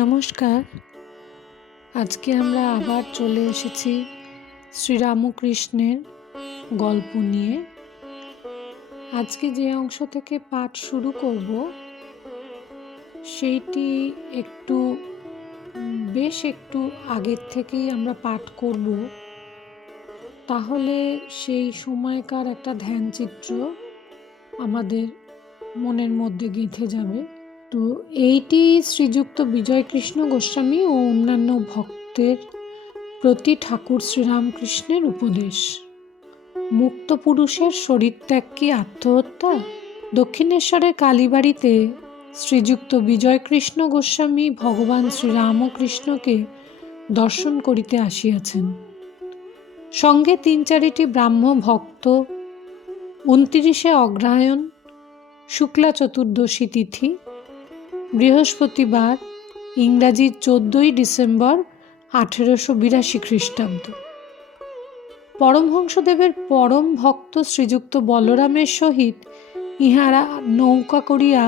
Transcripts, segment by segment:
নমস্কার। আজকে আমরা আবার চলে এসেছি শ্রীরামকৃষ্ণের গল্প নিয়ে। আজকে যে অংশ থেকে পাঠ শুরু করব সেইটি বেশ একটু আগের থেকেই আমরা পাঠ করব, তাহলে সেই সময়কার একটা ধ্যানচিত্র আমাদের মনের মধ্যে গেঁথে যাবে। তো এইটি শ্রীযুক্ত বিজয়কৃষ্ণ গোস্বামী ও অন্যান্য ভক্তের প্রতি ঠাকুর শ্রীরামকৃষ্ণের উপদেশ। মুক্ত পুরুষের শরীরত্যাগ কি আত্মহত্যা? দক্ষিণেশ্বরের কালীবাড়িতে শ্রীযুক্ত বিজয়কৃষ্ণ গোস্বামী ভগবান শ্রীরামকৃষ্ণকে দর্শন করিতে আসিয়াছেন। সঙ্গে ৩-৪টি ব্রাহ্ম ভক্ত। ২৯ অগ্রহায়ণ, শুক্লা চতুর্দশী তিথি, বৃহস্পতিবার, ইংরাজি ১৪ই ডিসেম্বর ১৮৮২ খ্রিস্টাব্দ। পরমহংসদেবের পরম ভক্ত শ্রীযুক্ত বলরামের সহিত ইহারা নৌকা করিয়া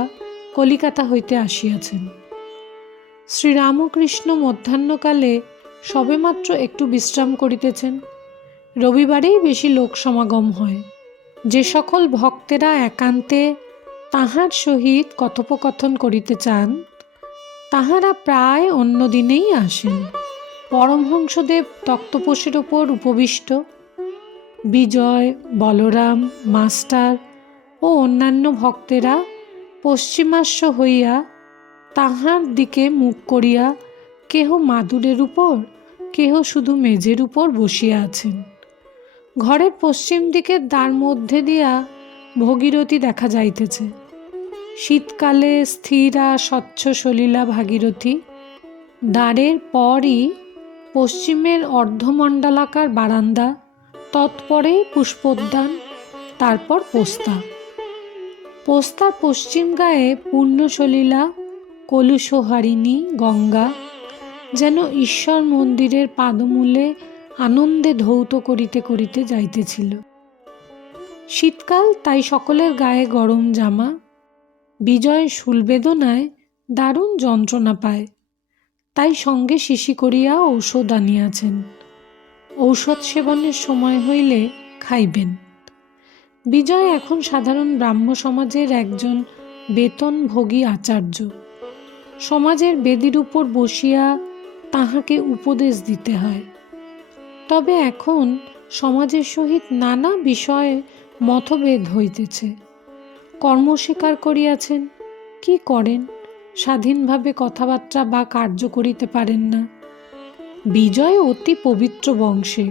কলিকাতা হইতে আসিয়াছেন। শ্রীরামকৃষ্ণ মধ্যাহ্নকালে সবেমাত্র একটু বিশ্রাম করিতেছেন। রবিবারেই বেশি লোক সমাগম হয়। যে সকল ভক্তেরা একান্তে তাঁহার সহিত কথোপকথন করিতে চান, তাহারা প্রায় অন্য দিনেই আসেন। পরমহংসদেব তক্তপোষের ওপর উপবিষ্ট। বিজয়, বলরাম, মাস্টার ও অন্যান্য ভক্তেরা পশ্চিমাস্য হইয়া তাহার দিকে মুখ করিয়া কেহ মাদুরের উপর, কেহ শুধু মেজের উপর বসিয়া আছেন। ঘরের পশ্চিম দিকের দ্বার মধ্যে দিয়া ভগীরথী দেখা যাইতেছে। শীতকালে স্থিরা স্বচ্ছ সলিলা ভাগীরথী। দ্বারের পরই পশ্চিমের অর্ধমণ্ডলাকার বারান্দা, তৎপরে পুষ্পোদ্যান, তারপর পোস্তা। পোস্তার পশ্চিম গায়ে পূর্ণসলিলা কলুষহারিণী গঙ্গা যেন ঈশ্বর মন্দিরের পাদমূলে আনন্দে ধৌত করিতে করিতে যাইতেছিল। শীতকাল, তাই সকলের গায়ে গরম জামা। বিজয় শূলবেদনায় দারুণ যন্ত্রণা পায়, তাই সঙ্গে শিশি করিয়া ঔষধ আনিয়াছেন। ঔষধ সেবনের সময় হইলে খাইবেন। বিজয় এখন সাধারণ ব্রাহ্ম সমাজের একজন বেতনভোগী আচার্য। সমাজের বেদির উপর বসিয়া তাহাকে উপদেশ দিতে হয়। তবে এখন সমাজের সহিত নানা বিষয়ে মতভেদ হইতেছে। কর্ম স্বীকার করিয়াছেন, কি করেন? স্বাধীনভাবে কথাবার্তা বা কার্য করিতে পারেন না। বিজয় অতি পবিত্র বংশে,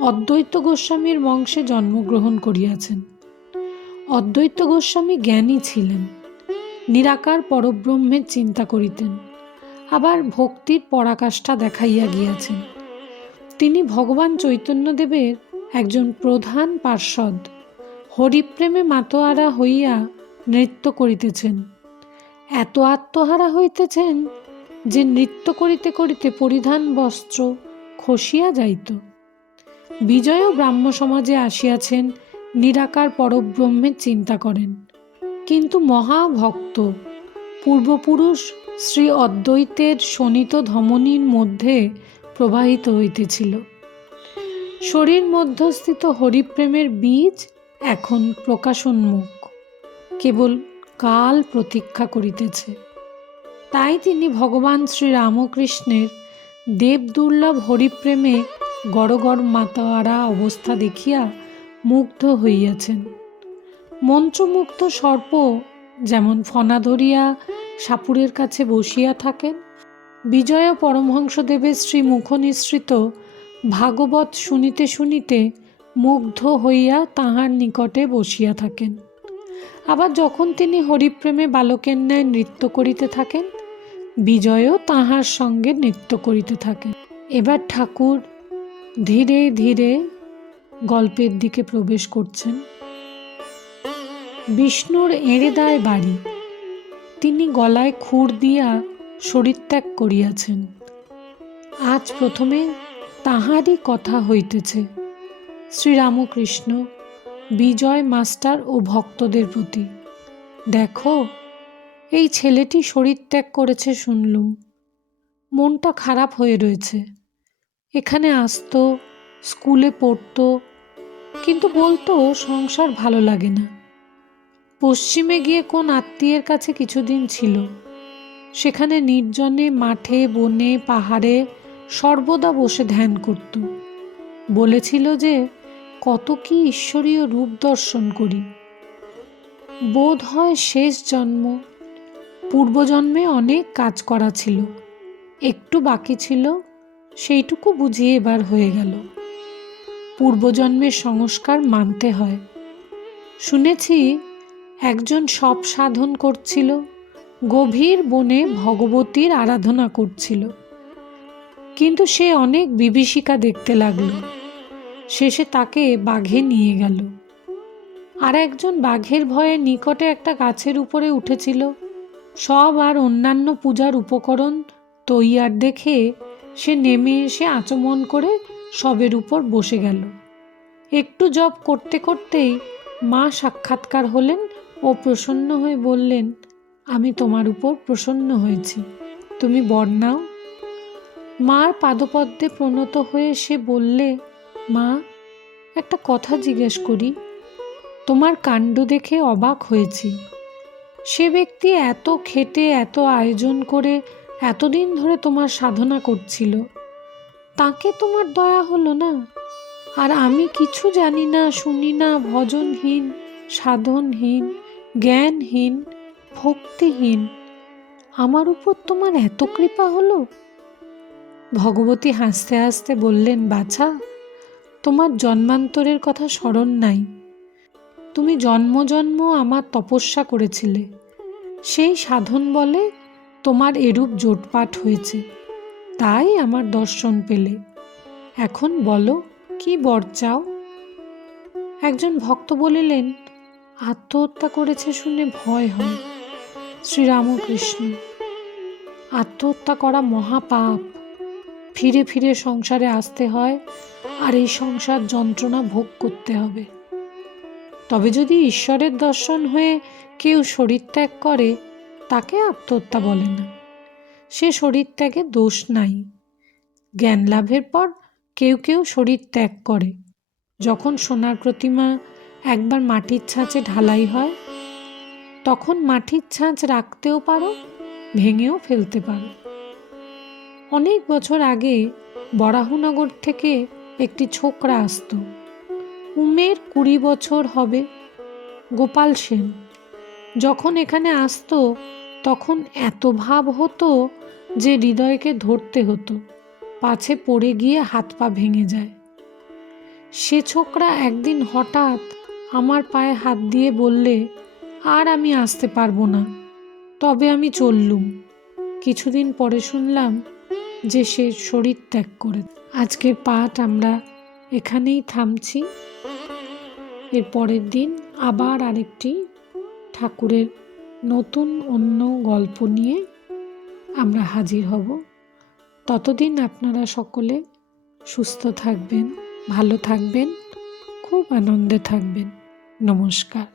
অদ্বৈত গোস্বামীর বংশে জন্মগ্রহণ করিয়াছেন। অদ্বৈত গোস্বামী জ্ঞানী ছিলেন, নিরাকার পরব্রহ্মের চিন্তা করিতেন, আবার ভক্তির পরাকাষ্ঠা দেখাইয়া গিয়াছেন। তিনি ভগবান চৈতন্যদেবের একজন প্রধান পার্ষদ। হরিপ্রেমে মাতোয়ারা হইয়া নৃত্য করিতেছেন। এত আত্মহারা হইতেছেন যে নৃত্য করিতে করিতে পরিধান বস্ত্র খসিয়া যাইত। বিজয়ও ব্রাহ্ম সমাজে আসিয়াছেন, নিরাকার পরব্রহ্মের চিন্তা করেন, কিন্তু মহাভক্ত। পূর্বপুরুষ শ্রী অদ্বৈতের শোণিত ধমনীর মধ্যে প্রবাহিত হইতেছিল। শরীর মধ্যস্থিত হরিপ্রেমের বীজ এখন প্রকাশোন্মুখ, কেবল কাল প্রতীক্ষা করিতেছে। তাই তিনি ভগবান শ্রীরামকৃষ্ণের দেবদুর্লভ হরিপ্রেমে গড়গড় মাতোয়ারা অবস্থা দেখিয়া মুগ্ধ হইয়াছেন। মন্ত্রমুগ্ধ সর্প যেমন ফনা ধরিয়া সাপুরের কাছে বসিয়া থাকেন, বিজয় পরমহংসদেবের শ্রীমুখ নিঃসৃত ভাগবত শুনিতে শুনিতে মুগ্ধ হইয়া তাহার নিকটে বসিয়া থাকেন। আবার যখন তিনি হরিপ্রেমে বালকের ন্যায় নৃত্য করিতে থাকেন, বিজয়ও তাহার সঙ্গে নৃত্য করিতে থাকেন। এবার ঠাকুর ধীরে ধীরে গল্পের দিকে প্রবেশ করছেন। বিষ্ণুর এড়েদায় বাড়ি। তিনি গলায় খুর দিয়া শরীরত্যাগ করিয়াছেন। আজ প্রথমে তাহারই কথা হইতেছে শ্রীরামকৃষ্ণ, বিজয় মাস্টার ও ভক্তদের প্রতি। দেখো, এই ছেলেটি শরীরত্যাগ করেছে শুনলুম। মনটা খারাপ হয়ে রয়েছে। এখানে আসতো, স্কুলে পড়তো, কিন্তু বলতো সংসার ভালো লাগে না। পশ্চিমে গিয়ে কোন আত্মীয়ের কাছে কিছুদিন ছিল। সেখানে নির্জনে মাঠে বনে পাহাড়ে সর্বদা বসে ধ্যান করত। বলেছিল যে কত কি ঈশ্বরীয় রূপ দর্শন করি। বোধ হয় শেষ জন্ম। পূর্বজন্মে অনেক কাজ করা ছিল, একটু বাকি ছিল, সেইটুকু বুঝিয়ে এবার হয়ে গেল। পূর্বজন্মের সংস্কার মানতে হয়। শুনেছি একজন সব সাধন করছিল, গভীর বনে ভগবতীর আরাধনা করছিল, কিন্তু সে অনেক বিভীষিকা দেখতে লাগলো। শেষে তাকে বাঘে নিয়ে গেল। আর একজন বাঘের ভয়ে নিকটে একটা গাছের উপরে উঠেছিল। সব আর অন্যান্য পূজার উপকরণ তৈয়ার দেখে সে নেমে এসে আচমন করে সবের উপর বসে গেল। একটু জপ করতে করতেই মা সাক্ষাৎকার হলেন ও প্রসন্ন হয়ে বললেন, আমি তোমার উপর প্রসন্ন হয়েছি, তুমি বর নাও। মার পাদপদ্মে প্রণত হয়ে সে বললে, মা, একটা কথা জিজ্ঞেস করি। তোমার কাণ্ড দেখে অবাক হয়েছি। সে ব্যক্তি এত খেটে এত আয়োজন করে এতদিন ধরে তোমার সাধনা করছিল, তাকে তোমার দয়া হলো না? আর আমি কিছু জানি না, শুনি না, ভজনহীন, সাধনহীন, জ্ঞানহীন, ভক্তিহীন, আমার উপর তোমার এত কৃপা হলো? ভগবতী হাসতে হাসতে বললেন, বাছা, তোমার জন্মান্তরের কথা স্মরণ নাই। তুমি জন্ম জন্ম আমার তপস্যা করেছিলে, সেই সাধন বলে তোমার এরূপ জোটপাট হয়েছে, তাই আমার দর্শন পেলে। এখন বলো, কি বর চাও? একজন ভক্ত বলিলেন, আত্মহত্যা করেছে শুনে ভয় হয়। শ্রীরামকৃষ্ণ, আত্মহত্যা করা মহাপাপ। ফিরে ফিরে সংসারে আসতে হয়, আর এই সংসার যন্ত্রণা ভোগ করতে হবে। তবে যদি ঈশ্বরের দর্শন হয়ে কেউ শরীর ত্যাগ করে, তাকে আত্মহত্যা বলে না। সে শরীর ত্যাগে দোষ নাই। জ্ঞান লাভের পর কেউ কেউ শরীর ত্যাগ করে। যখন সোনার প্রতিমা একবার মাটির ছাঁচে ঢালাই হয়, তখন মাটির ছাঁচ রাখতেও পারো, ভেঙেও ফেলতে পারো। অনেক বছর আগে বরাহনগর থেকে একটি ছোকরা আসতো। উমের 20 বছর হবে। গোপাল সেন। যখন এখানে আসতো তখন এত ভাব হতো যে হৃদয়কে ধরতে হতো, পাছে পড়ে গিয়ে হাত পা ভেঙে যায়। সে ছোকরা একদিন হঠাৎ আমার পায়ে হাত দিয়ে বললে, আর আমি আসতে পারবো না, তবে আমি চললুম। কিছুদিন পরে শুনলাম যে সে শরীর ত্যাগ করে। আজকের পাঠ আমরা এখানেই থামছি। এর পরের দিন আবার আরেকটি ঠাকুরের নতুন অন্য গল্প নিয়ে আমরা হাজির হব। ততদিন আপনারা সকলে সুস্থ থাকবেন, ভালো থাকবেন, খুব আনন্দে থাকবেন। নমস্কার।